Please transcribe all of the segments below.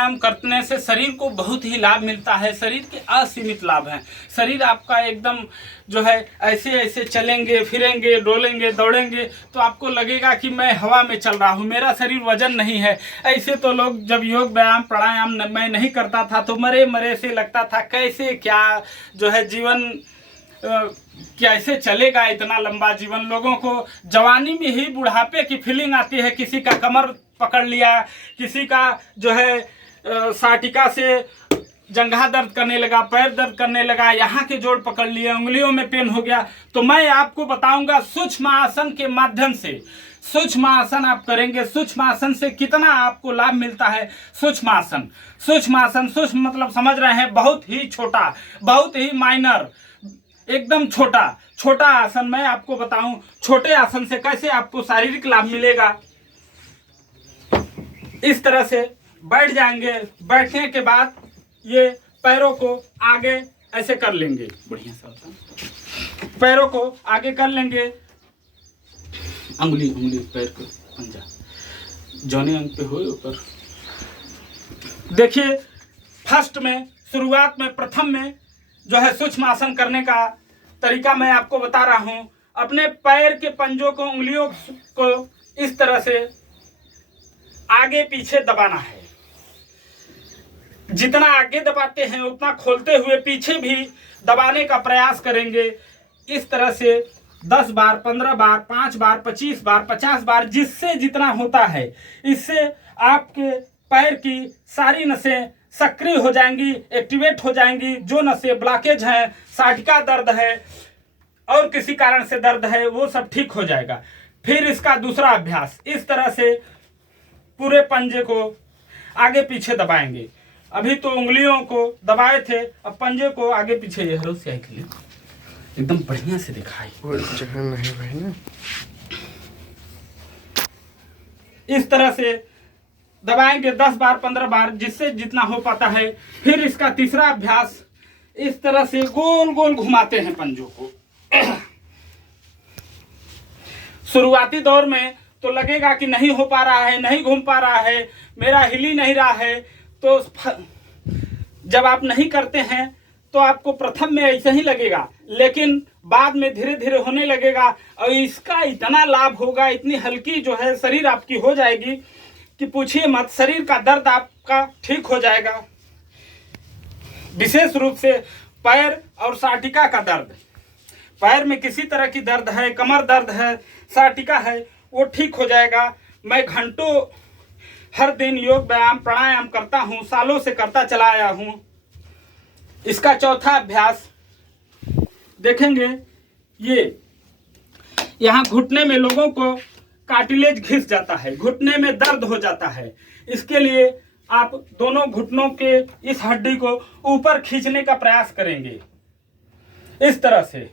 व्यायाम करने से शरीर को बहुत ही लाभ मिलता है। शरीर के असीमित लाभ हैं। शरीर आपका एकदम जो है ऐसे ऐसे चलेंगे, फिरेंगे, डोलेंगे, दौड़ेंगे तो आपको लगेगा कि मैं हवा में चल रहा हूँ, मेरा शरीर वजन नहीं है। ऐसे तो लोग जब योग व्यायाम प्राणायाम मैं नहीं करता था तो मरे मरे से लगता था, कैसे क्या जो है जीवन कैसे चलेगा इतना लंबा जीवन। लोगों को जवानी में ही बुढ़ापे की फीलिंग आती है। किसी का कमर पकड़ लिया, किसी का जो है साटिका से जंघा दर्द करने लगा, पैर दर्द करने लगा, यहाँ के जोड़ पकड़ लिए, उंगलियों में पेन हो गया। तो मैं आपको बताऊंगा सूक्ष्म आसन के माध्यम से। सूक्ष्म आसन आप करेंगे, सूक्ष्म आसन से कितना आपको लाभ मिलता है। सूक्ष्म आसन, सूक्ष्म आसन, सूक्ष्म मतलब समझ रहे हैं, बहुत ही छोटा, बहुत ही माइनर, एकदम छोटा छोटा आसन मैं आपको बताऊं। छोटे आसन से कैसे आपको शारीरिक लाभ मिलेगा। इस तरह से बैठ जाएंगे, बैठने के बाद ये पैरों को आगे ऐसे कर लेंगे, बढ़िया सा पैरों को आगे कर लेंगे, अंगुली अंगुली पैर को पंजा जौने अंग पे हो ऊपर। देखिए फर्स्ट में, शुरुआत में, प्रथम में जो है सूक्ष्म आसन करने का तरीका मैं आपको बता रहा हूं। अपने पैर के पंजों को, उंगलियों को इस तरह से आगे पीछे दबाना है। जितना आगे दबाते हैं उतना खोलते हुए पीछे भी दबाने का प्रयास करेंगे। इस तरह से 10 बार, 15 बार, 5 बार, 25 बार, 50 बार, जिससे जितना होता है। इससे आपके पैर की सारी नसें सक्रिय हो जाएंगी, एक्टिवेट हो जाएंगी। जो नसें ब्लॉकेज हैं, साटिका दर्द है और किसी कारण से दर्द है, वो सब ठीक हो जाएगा। फिर इसका दूसरा अभ्यास, इस तरह से पूरे पंजे को आगे पीछे दबाएंगे। अभी तो उंगलियों को दबाए थे, अब पंजे को आगे पीछे, ये हरो से के लिए एकदम बढ़िया से दिखाई, जगह नहीं भाई ना। इस तरह से दबाएंगे 10 बार, 15 बार, जिससे जितना हो पाता है। फिर इसका तीसरा अभ्यास, इस तरह से गोल गोल घुमाते हैं पंजों को। शुरुआती दौर में तो लगेगा कि नहीं हो पा रहा है, नहीं घूम पा रहा है, मेरा हिल ही नहीं रहा है। तो जब आप नहीं करते हैं तो आपको प्रथम में ऐसे ही लगेगा, लेकिन बाद में धीरे धीरे होने लगेगा और इसका इतना लाभ होगा, इतनी हल्की जो है शरीर आपकी हो जाएगी कि पूछिए मत। शरीर का दर्द आपका ठीक हो जाएगा। विशेष रूप से पैर और साटिका का दर्द, पैर में किसी तरह की दर्द है, कमर दर्द है, साटिका है, वो ठीक हो जाएगा। मैं घंटों हर दिन योग व्यायाम प्राणायाम करता हूँ, सालों से करता चला आया हूँ। इसका चौथा अभ्यास देखेंगे, ये यहाँ घुटने में लोगों को कार्टिलेज घिस जाता है, घुटने में दर्द हो जाता है। इसके लिए आप दोनों घुटनों के इस हड्डी को ऊपर खींचने का प्रयास करेंगे, इस तरह से।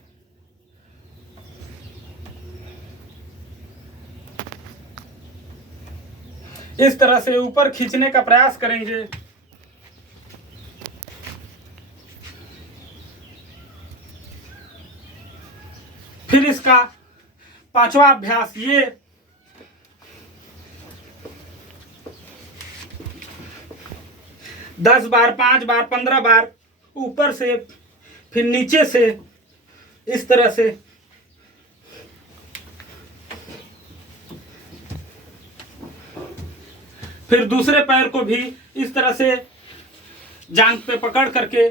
इस तरह से ऊपर खींचने का प्रयास करेंगे। फिर इसका पांचवा अभ्यास, ये दस बार, 5 बार, 15 बार ऊपर से, फिर नीचे से, इस तरह से। फिर दूसरे पैर को भी इस तरह से जांघ पे पकड़ करके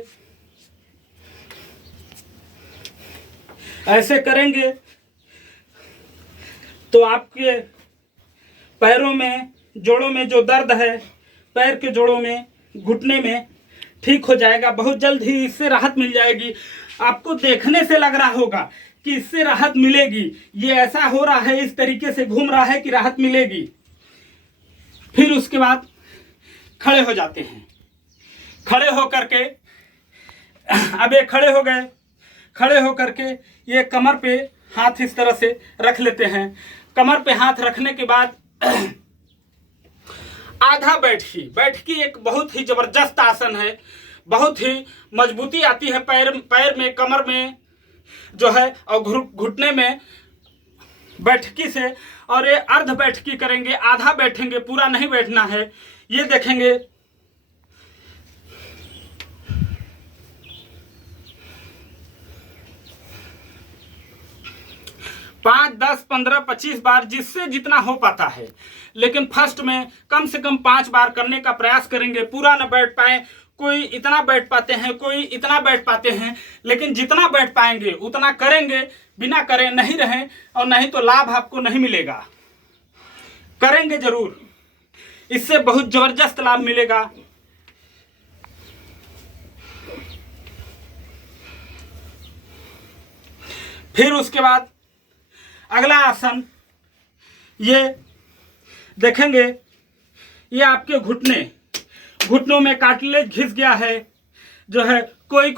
ऐसे करेंगे तो आपके पैरों में, जोड़ों में जो दर्द है, पैर के जोड़ों में, घुटने में, ठीक हो जाएगा। बहुत जल्द ही इससे राहत मिल जाएगी। आपको देखने से लग रहा होगा कि इससे राहत मिलेगी, ये ऐसा हो रहा है, इस तरीके से घूम रहा है कि राहत मिलेगी। फिर उसके बाद खड़े हो जाते हैं। खड़े हो करके, अब ये खड़े हो गए, खड़े हो करके ये कमर पे हाथ इस तरह से रख लेते हैं। कमर पे हाथ रखने के बाद आधा बैठकी, बैठकी एक बहुत ही जबरदस्त आसन है। बहुत ही मजबूती आती है पैर में, कमर में जो है, और घुटने में बैठकी से। और ये अर्ध बैठकी करेंगे, आधा बैठेंगे, पूरा नहीं बैठना है। ये देखेंगे 5, 10, 15, 25 बार जिससे जितना हो पाता है, लेकिन फर्स्ट में कम से कम 5 बार करने का प्रयास करेंगे। पूरा न बैठ पाए, कोई इतना बैठ पाते हैं, कोई इतना बैठ पाते हैं, लेकिन जितना बैठ पाएंगे उतना करेंगे। बिना करें नहीं रहें, और नहीं तो लाभ आपको नहीं मिलेगा। करेंगे जरूर, इससे बहुत जबरदस्त लाभ मिलेगा। फिर उसके बाद अगला आसन ये देखेंगे, ये आपके घुटनों में कार्टिलेज घिस गया है। जो है कोई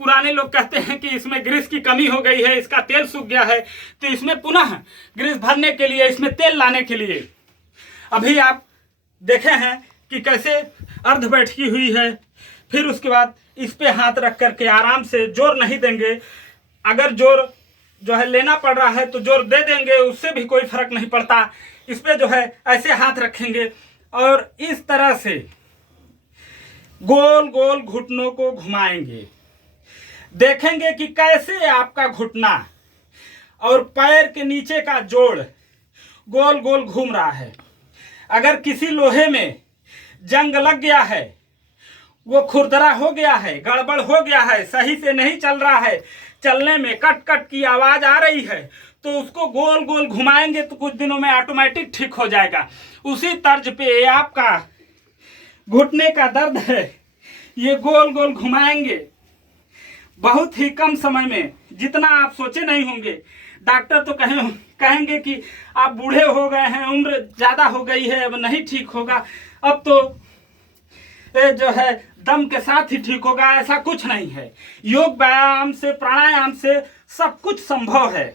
पुराने लोग कहते हैं कि इसमें ग्रीस की कमी हो गई है, इसका तेल सूख गया है, तो इसमें पुनः ग्रीस भरने के लिए, इसमें तेल लाने के लिए अभी आप देखे हैं कि कैसे अर्ध बैठकी हुई है। फिर उसके बाद इस पे हाथ रख करके आराम से, जोर नहीं देंगे। अगर जोर जो है लेना पड़ रहा है तो जोर दे देंगे, उससे भी कोई फर्क नहीं पड़ता। इस पे जो है ऐसे हाथ रखेंगे और इस तरह से गोल गोल घुटनों को घुमाएंगे। देखेंगे कि कैसे आपका घुटना और पैर के नीचे का जोड़ गोल गोल घूम रहा है। अगर किसी लोहे में जंग लग गया है, वो खुरदरा हो गया है, गड़बड़ हो गया है, सही से नहीं चल रहा है, चलने में कट कट की आवाज आ रही है, तो उसको गोल गोल घुमाएंगे तो कुछ दिनों में ऑटोमेटिक ठीक हो जाएगा। उसी तर्ज पे आपका घुटने का दर्द है, ये गोल गोल घुमाएंगे बहुत ही कम समय में, जितना आप सोचे नहीं होंगे। डॉक्टर तो कहेंगे कि आप बूढ़े हो गए हैं, उम्र ज़्यादा हो गई है, अब नहीं ठीक होगा, अब तो जो है दम के साथ ही ठीक होगा। ऐसा कुछ नहीं है। योग व्यायाम से, प्राणायाम से सब कुछ संभव है।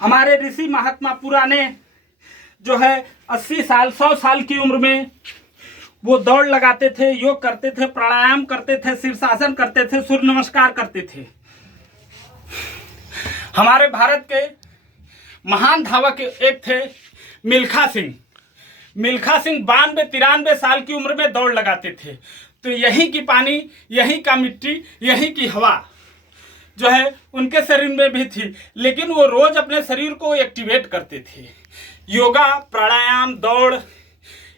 हमारे ऋषि महात्मा पुराने जो है 80 साल 100 साल की उम्र में वो दौड़ लगाते थे, योग करते थे, प्राणायाम करते थे, शीर्षासन करते थे, सूर्य नमस्कार करते थे। हमारे भारत के महान धावक एक थे मिल्खा सिंह। मिल्खा सिंह 92-93 साल की उम्र में दौड़ लगाते थे। तो यहीं की पानी, यहीं का मिट्टी, यहीं की हवा जो है उनके शरीर में भी थी, लेकिन वो रोज अपने शरीर को एक्टिवेट करते थे योगा, प्राणायाम, दौड़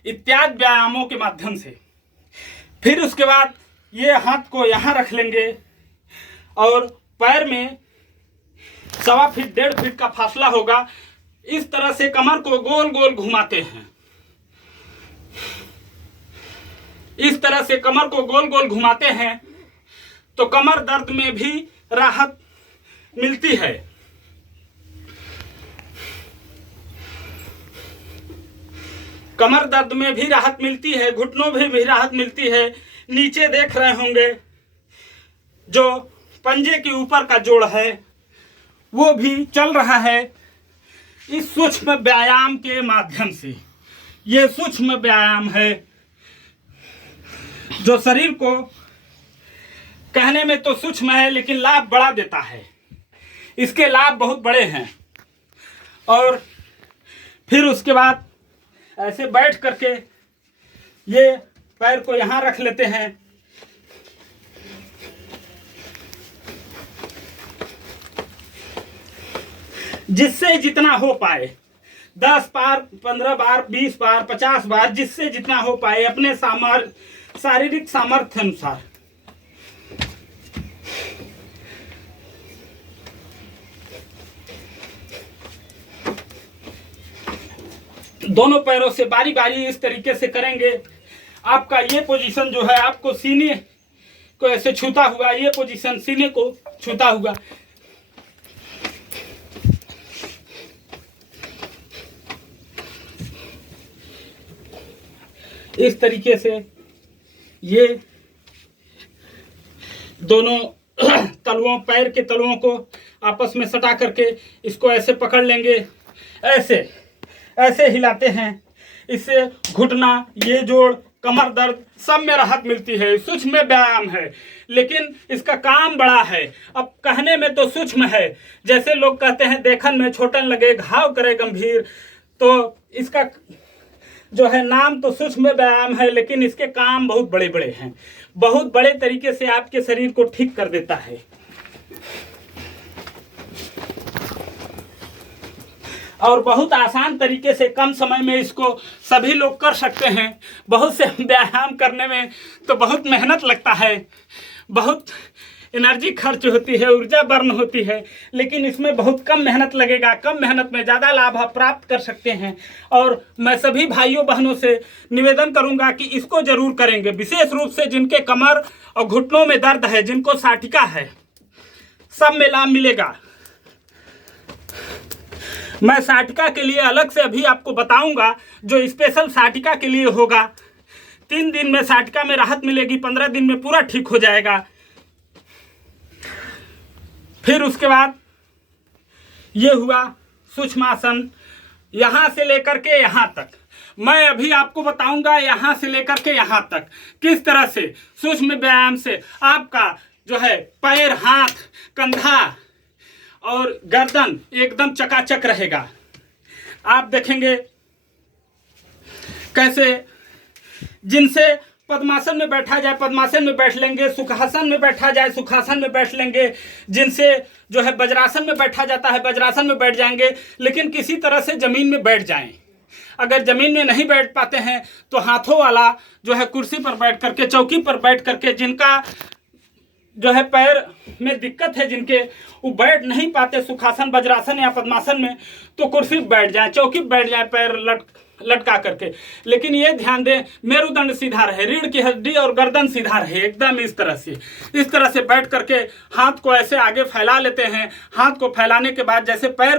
इत्यादि व्यायामों के माध्यम से। फिर उसके बाद ये हाथ को यहाँ रख लेंगे और पैर में 1.25 फीट 1.5 फीट का फासला होगा। इस तरह से कमर को गोल गोल घुमाते हैं। इस तरह से कमर को गोल गोल घुमाते हैं तो कमर दर्द में भी राहत मिलती है। कमर दर्द में भी राहत मिलती है, घुटनों में भी राहत मिलती है। नीचे देख रहे होंगे जो पंजे के ऊपर का जोड़ है वो भी चल रहा है इस सूक्ष्म व्यायाम के माध्यम से। ये सूक्ष्म व्यायाम है जो शरीर को कहने में तो सूक्ष्म है, लेकिन लाभ बड़ा देता है। इसके लाभ बहुत बड़े हैं। और फिर उसके बाद ऐसे बैठ करके ये पैर को यहाँ रख लेते हैं। जिससे जितना हो पाए, 10 बार, 15 बार, 20 बार, 50 बार, जिससे जितना हो पाए अपने शारीरिक सामर्थ्य अनुसार। दोनों पैरों से बारी बारी इस तरीके से करेंगे। आपका ये पोजीशन जो है आपको सीने को ऐसे छूता हुआ, ये पोजीशन सीने को छूता हुआ। इस तरीके से ये दोनों तलुओं, पैर के तलुओं को आपस में सटा करके इसको ऐसे पकड़ लेंगे। ऐसे ऐसे हिलाते हैं। इससे घुटना, ये जोड़, कमर दर्द सब में राहत मिलती है। सूक्ष्म व्यायाम है लेकिन इसका काम बड़ा है। अब कहने में तो सूक्ष्म है, जैसे लोग कहते हैं देखन में छोटन लगे घाव करे गंभीर, तो इसका जो है नाम तो सूक्ष्म व्यायाम है, लेकिन इसके काम बहुत बड़े बड़े हैं। बहुत बड़े तरीके से आपके शरीर को ठीक कर देता है। और बहुत आसान तरीके से कम समय में इसको सभी लोग कर सकते हैं। बहुत से व्यायाम करने में तो बहुत मेहनत लगता है, बहुत एनर्जी खर्च होती है, ऊर्जा बर्न होती है, लेकिन इसमें बहुत कम मेहनत लगेगा। कम मेहनत में ज़्यादा लाभ आप प्राप्त कर सकते हैं। और मैं सभी भाइयों बहनों से निवेदन करूंगा कि इसको जरूर करेंगे, विशेष रूप से जिनके कमर और घुटनों में दर्द है, जिनको साटिका है, सब में लाभ मिलेगा। मैं साटिका के लिए अलग से अभी आपको बताऊंगा, जो स्पेशल साटिका के लिए होगा। 3 दिन में साटिका में राहत मिलेगी, 15 दिन में पूरा ठीक हो जाएगा। फिर उसके बाद ये हुआ सूक्ष्मासन, यहाँ से लेकर के यहाँ तक। मैं अभी आपको बताऊंगा यहाँ से लेकर के यहाँ तक किस तरह से सूक्ष्म व्यायाम से आपका जो है पैर, हाथ, कंधा और गर्दन एकदम चकाचक रहेगा। आप देखेंगे कैसे, जिनसे पद्मासन में बैठा जाए पद्मासन में बैठ लेंगे, सुखासन में बैठा जाए सुखासन में बैठ लेंगे, जिनसे जो है वज्रासन में बैठा जाता है वज्रासन में बैठ जाएंगे। लेकिन किसी तरह से जमीन में बैठ जाएं। अगर जमीन में नहीं बैठ पाते हैं तो हाथों वाला जो है कुर्सी पर बैठ करके, चौकी पर बैठ करके, जिनका जो है पैर में दिक्कत है, जिनके वो बैठ नहीं पाते सुखासन, वज्रासन या पद्मासन में, तो कुर्सी पर बैठ जाए, चौकी पर बैठ जाए, पैर लटका करके। लेकिन ये ध्यान दें मेरुदंड सीधा रहे, रीढ़ की हड्डी और गर्दन सीधा रहे, एकदम इस तरह से बैठ करके हाथ को ऐसे आगे फैला लेते हैं। हाथ को फैलाने के बाद जैसे पैर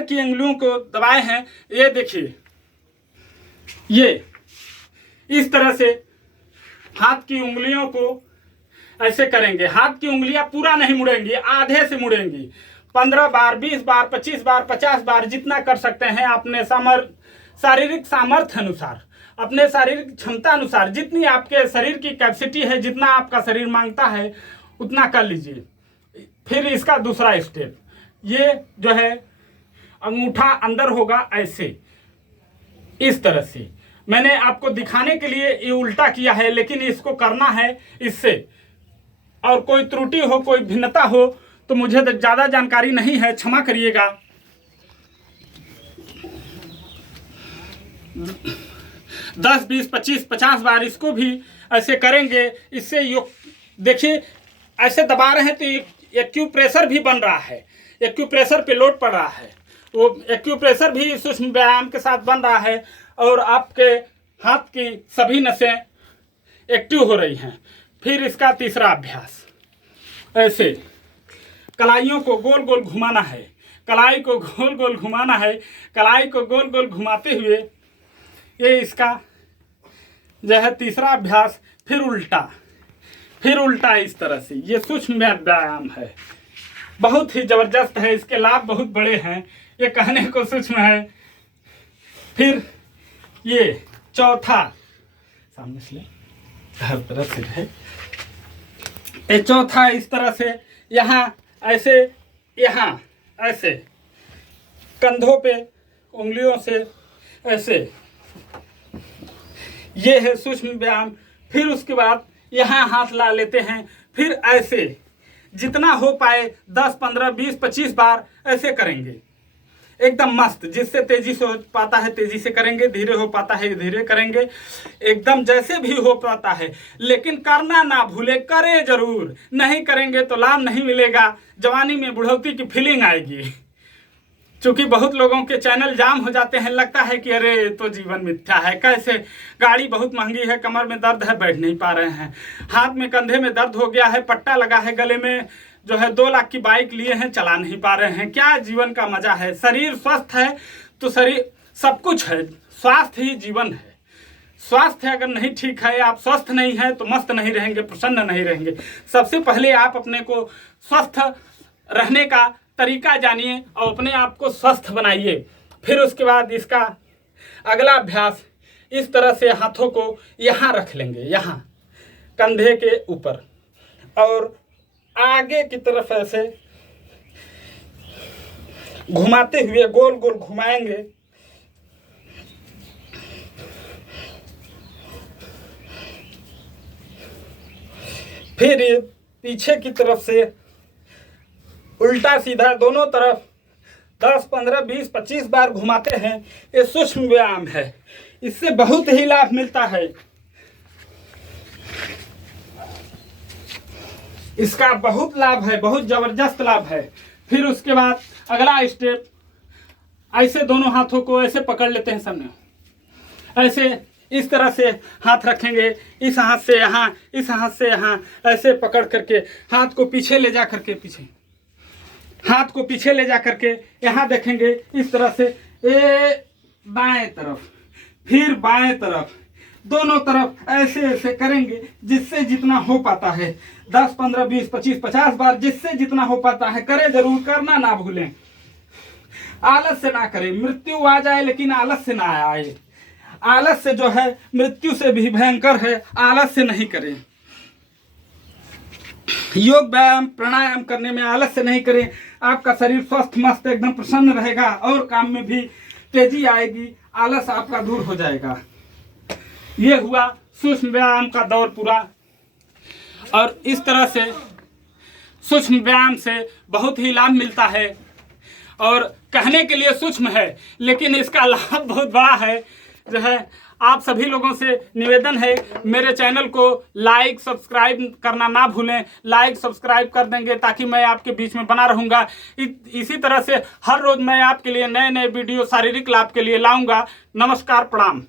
की उंगलियों को दबाए हैं, ये देखिए, ये इस तरह से हाथ की उंगलियों को ऐसे करेंगे। हाथ की उंगलियां पूरा नहीं मुड़ेंगी, आधे से मुड़ेंगी। 15 बार, 20 बार, 25 बार, 50 बार, जितना कर सकते हैं अपने शारीरिक सामर्थ्य अनुसार, अपने शारीरिक क्षमता अनुसार, जितनी आपके शरीर की कैपेसिटी है, जितना आपका शरीर मांगता है उतना कर लीजिए। फिर इसका दूसरा स्टेप, ये जो है अंगूठा अंदर होगा ऐसे, इस तरह से। मैंने आपको दिखाने के लिए ये उल्टा किया है, लेकिन इसको करना है इससे। और कोई त्रुटि हो, कोई भिन्नता हो तो मुझे ज़्यादा जानकारी नहीं है, क्षमा करिएगा। 10, 20, 25, 50 बार इसको भी ऐसे करेंगे। इससे योग देखिए, ऐसे दबा रहे हैं तो एक्यूप्रेशर भी बन रहा है, एक्यूप्रेशर पे लोड पड़ रहा है, वो एक्यूप्रेशर भी सूक्ष्म व्यायाम के साथ बन रहा है और आपके हाथ की सभी नसें एक्टिव हो रही हैं। फिर इसका तीसरा अभ्यास, ऐसे कलाइयों को गोल गोल घुमाना है, कलाई को गोल गोल घुमाना है। कलाई को गोल गोल घुमाते हुए ये इसका जो है तीसरा अभ्यास। फिर उल्टा इस तरह से। ये सूक्ष्म व्यायाम है, बहुत ही जबरदस्त है, इसके लाभ बहुत बड़े हैं, ये कहने को सूक्ष्म है। फिर ये चौथा, सामने से हर तरफ से है, ये चौथा इस तरह से, यहाँ ऐसे, यहाँ ऐसे, कंधों पे उंगलियों से ऐसे, ये है सूक्ष्म व्यायाम। फिर उसके बाद यहाँ हाथ ला लेते हैं, फिर ऐसे जितना हो पाए 10, 15, 20, 25 बार ऐसे करेंगे, एकदम मस्त। जिससे तेजी से हो पाता है तेजी से करेंगे, धीरे हो पाता है धीरे करेंगे, एकदम जैसे भी हो पाता है। लेकिन करना ना भूले, करें जरूर। नहीं करेंगे तो लाभ नहीं मिलेगा, जवानी में बुढ़ौती की फीलिंग आएगी। क्योंकि बहुत लोगों के चैनल जाम हो जाते हैं, लगता है कि अरे तो जीवन मिथ्या है, कैसे, गाड़ी बहुत महंगी है, कमर में दर्द है, बैठ नहीं पा रहे हैं, हाथ में कंधे में दर्द हो गया है, पट्टा लगा है गले में, जो है 2 लाख की बाइक लिए हैं, चला नहीं पा रहे हैं। क्या जीवन का मजा है? शरीर स्वस्थ है तो शरीर सब कुछ है, स्वास्थ्य ही जीवन है। स्वास्थ्य अगर नहीं ठीक है, आप स्वस्थ नहीं है तो मस्त नहीं रहेंगे, प्रसन्न नहीं रहेंगे। सबसे पहले आप अपने को स्वस्थ रहने का तरीका जानिए और अपने आप को स्वस्थ बनाइए। फिर उसके बाद इसका अगला अभ्यास, इस तरह से हाथों को यहाँ रख लेंगे, यहाँ कंधे के ऊपर, और आगे की तरफ ऐसे घुमाते हुए गोल गोल घुमाएंगे। फिर ये पीछे की तरफ से उल्टा सीधा दोनों तरफ 10, 15, 20, 25 बार घुमाते हैं। ये सूक्ष्म व्यायाम है, इससे बहुत ही लाभ मिलता है। इसका बहुत लाभ है, बहुत जबरदस्त लाभ है। फिर उसके बाद अगला स्टेप, ऐसे दोनों हाथों को ऐसे पकड़ लेते हैं सामने, ऐसे इस तरह से हाथ रखेंगे, इस हाथ से यहाँ, इस हाथ से यहाँ, ऐसे पकड़ करके हाथ को पीछे ले जा करके, पीछे हाथ को पीछे ले जा करके यहाँ देखेंगे इस तरह से, बाएं तरफ, फिर बाएं तरफ, दोनों तरफ ऐसे ऐसे करेंगे, जिससे जितना हो पाता है 10, 15, 20, 25, 50 बार, जिससे जितना हो पाता है करें, जरूर करना ना भूलें। आलस से ना करें, मृत्यु आ जाए लेकिन आलस से ना आए। आलस से जो है मृत्यु से भी भयंकर है, आलस से नहीं करें। योग व्यायाम प्राणायाम करने में आलस से नहीं करें, आपका शरीर स्वस्थ मस्त एकदम प्रसन्न रहेगा और काम में भी तेजी आएगी, आलस आपका दूर हो जाएगा। ये हुआ सूक्ष्म व्यायाम का दौर पूरा। और इस तरह से सूक्ष्म व्यायाम से बहुत ही लाभ मिलता है, और कहने के लिए सूक्ष्म है लेकिन इसका लाभ बहुत बड़ा है। जो है आप सभी लोगों से निवेदन है, मेरे चैनल को लाइक सब्सक्राइब करना ना भूलें। लाइक सब्सक्राइब कर देंगे ताकि मैं आपके बीच में बना रहूँगा। इसी तरह से हर रोज़ मैं आपके लिए नए नए वीडियो शारीरिक लाभ के लिए लाऊंगा। नमस्कार, प्रणाम।